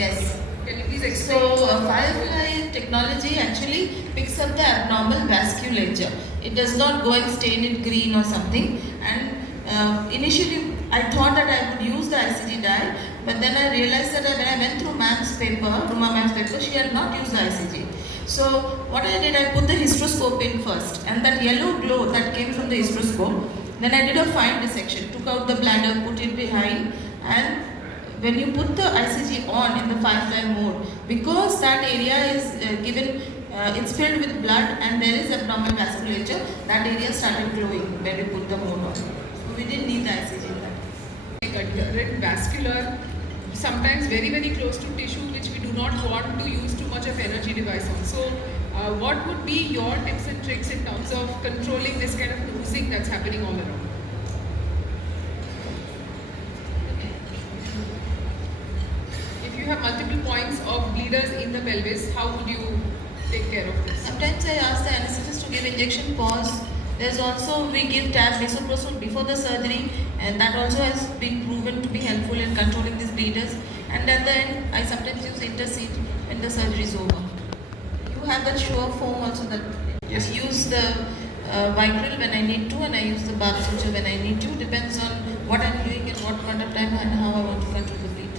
Yes. Can you please explain? So, Firefly technology actually picks up the abnormal vasculature. It does not go and stain it green or something. And initially, I thought that I would use the ICG dye, but then I realized that when I went through ma'am's paper, Ruma ma'am's paper, she had not used the ICG. So, what I did, I put the hysteroscope in first, and that yellow glow that came from the hysteroscope, then I did a fine dissection, took out the bladder, put it behind, and when you put the ICG on in the Firefly mode, because that area is it's filled with blood and there is abnormal vasculature, that area started glowing when we put the mode on. So we didn't need the ICG in that. Adherent vascular, sometimes very very close to tissue, which we do not want to use too much of energy device on. So, what would be your tips and tricks in terms of controlling this kind of oozing that's happening all around? If you have multiple points of bleeders in the pelvis, how would you take care of this? Sometimes I ask the anesthetist to give injection pause. There's also, we give tab misoprostol before the surgery, and that also has been proven to be helpful in controlling these bleeders. And at the end, I sometimes use Intercede when the surgery is over. You have that Sure foam also that Yes. I use the Vicryl when I need to, and I use the barb suture when I need to. Depends on what I'm doing at what point of time and how I want to control the bleed.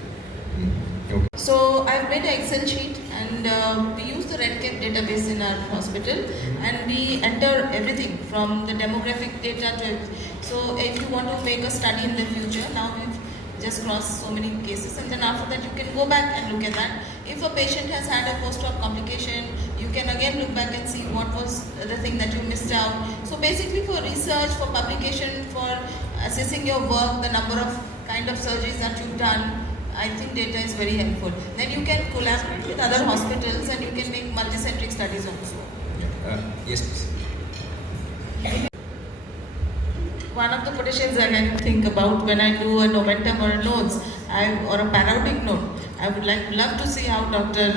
Okay. So I've made an Excel sheet, and we use the RedCap database in our hospital, and we enter everything from the demographic data to. So if you want to make a study in the future, now we've just crossed so many cases, and then after that you can go back and look at that. If a patient has had a post-op complication, you can again look back and see what was the thing that you missed out. So basically, for research, for publication, for assessing your work, the number of kind of surgeries that you've done, I think data is very helpful. Then you can collaborate with other hospitals and you can make multicentric studies also. Yes, please. One of the positions I can think about when I do a nomentum or a notes or a parodic note, I would love to see how Dr.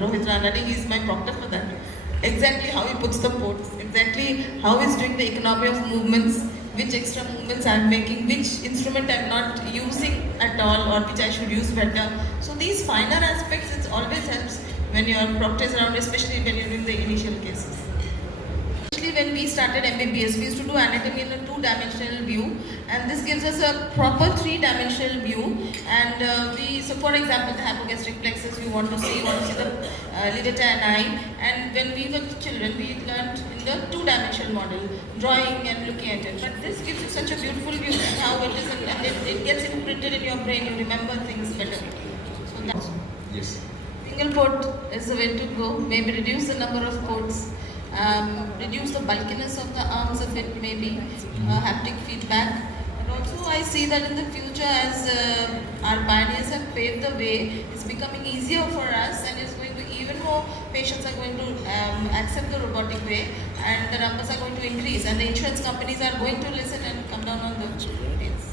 Rohit Ranade, he is my proctor for that. Exactly how he puts the ports, exactly how he's doing the economy of movements, which extra movements I'm making, which instrument I'm not using at all or which I should use better. So these finer aspects, it always helps when your proctor is around, especially when you're in the initial cases. Especially when we started MBBS, we used to do anatomy in a two-dimensional view, and this gives us a proper three-dimensional view. And so for example, the hypogastric plexus, you want to see the levator and eye. And when we were children, we learned in the two-dimensional model, drawing and looking at it. But this gives you such a beautiful view and how it is, and it gets imprinted in your brain. You remember things better. So that's Yes. single port is the way to go. Maybe reduce the number of ports. Reduce the bulkiness of the arms a bit, maybe haptic feedback. And also I see that in the future, as our pioneers have paved the way, it's becoming easier for us, and it's going to, even more patients are going to accept the robotic way, and the numbers are going to increase, and the insurance companies are going to listen and come down on the rates.